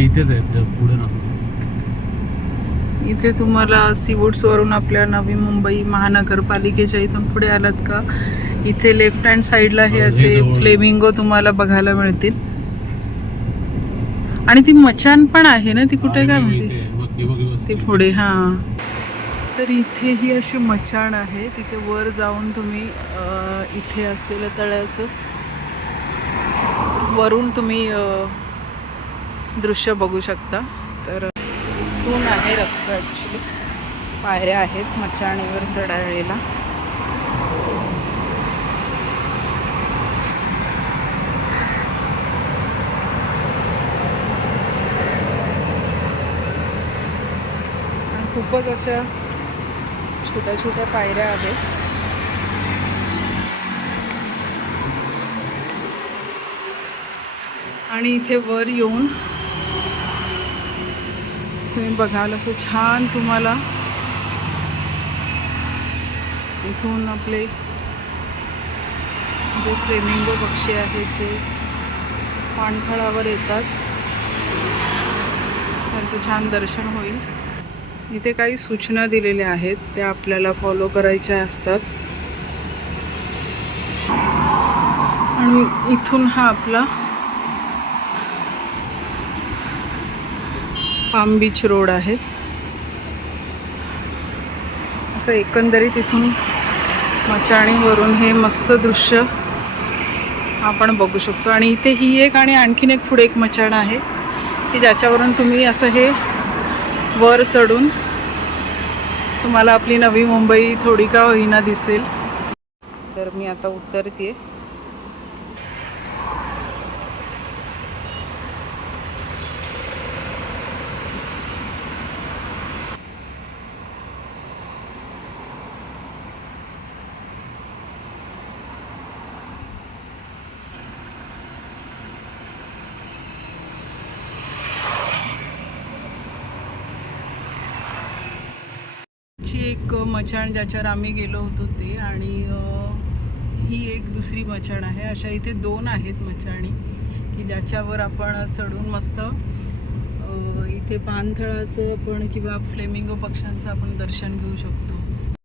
नाही इथेच आहेत पुढे ना इथे तुम्हाला सीवूड्स वरून आपल्या नवी मुंबई महानगरपालिकेच्या इथून पुढे आलात का? इथे लेफ्ट हँड साईडला हे असे. फ्लेमिंगो तुम्हाला बघायला मिळतील. आणि ती मचान पण आहे ना ती कुठे काय माहिती? ते पुढे हा. तर इथे ही अशी मचाण आहे तिथे वर जाऊन तुम्ही इथे असलेलं तळ्याचं वरून तुम्ही दृश्य बघू शकता. तर थून आहे रस्ता ॲक्च्युली पायऱ्या आहेत मचाणीवर चढायला. खूपच अशा छोट्या छोट्या पायऱ्या आहेत. आणि इथे वर येऊन तुम्ही बघाल असं छान तुम्हाला. इथून आपले जे फ्लेमिंगो पक्षी आहेत जे पाणथळावर येतात त्यांचं छान दर्शन होईल. इथे काही सूचना दिलेल्या आहेत त्या आपल्याला फॉलो करायच्या असतात. आणि इथून हा आपला पाम बीच रोड आहे. असं एकंदरीत इथून मचाणीवरून हे मस्त दृश्य आपण बघू शकतो. आणि इथे ही एक आणि आणखीन एक पुढे एक मचाण आहे की ज्याच्यावरून तुम्ही असं हे वर चढून तुम्हाला आपली नवी मुंबई थोडी का होईना दिसेल. तर मी आता उतरते ची एक मचाण ज्याच्यावर आम्ही गेलो होतो ते आणि ही एक दुसरी मचाण आहे. अशा इथे दोन आहेत मचाणी की ज्याच्यावर आपण चढून मस्त इथे पानथळाचं पण किंवा फ्लेमिंगो पक्ष्यांचं आपण दर्शन घेऊ शकतो.